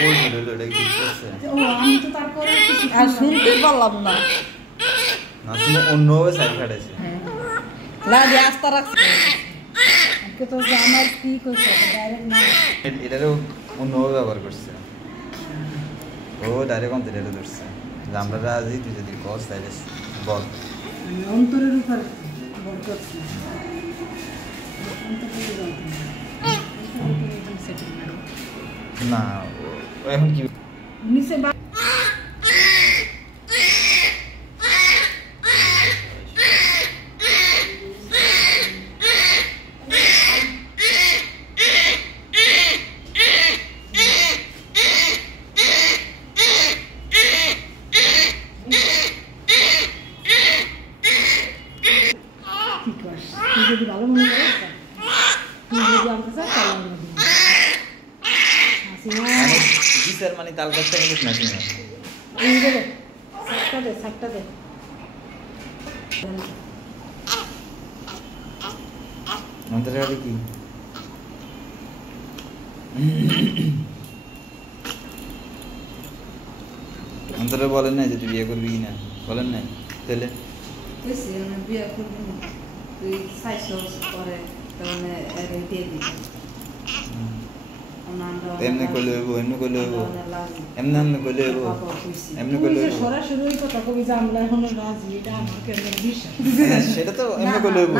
ওই হলো এটা কি করছে ও আমি তো তারপরে আর শুনতে পারলাম না না শুনে অন্যভাবে সাইড কাটেছে না যে আস্থা রাখছে কে তো আমার কি কইছে ডাইরেক্ট না এটারও অন্যভাবে ব্যবহার করছে ও ডাইরেক্ট অন্তরে ধরছে আমরা রাজি তুই যদি কস তাইলে বল আমি অন্তরের উপর বল করছি না এখন কি নিচে যদি ভালো মনে হয় তুই যদি আমাকে চাস তাহলে বিচার মানে তাল গাছটা কিন্তু না শুনে এই বলে সাতটা দে অন্তরে আর কি অন্তরে বলেন না যে তুই বিয়ে করবি কিনা বলেন নাই তাহলে কইছি আমি বিয়ে করব তুই সাইছো পরে তাহলে এর দিয়ে দিবি এমনি কইলে হইব এমনি কইলে হইব এমনি কইলে হইব এমনি কইলে হইব সরাসরি কথা কবি যে আমরা এখন রাজি এটা আমার কেন বিশ্বাস সেটা তো এমনি কইলে হইব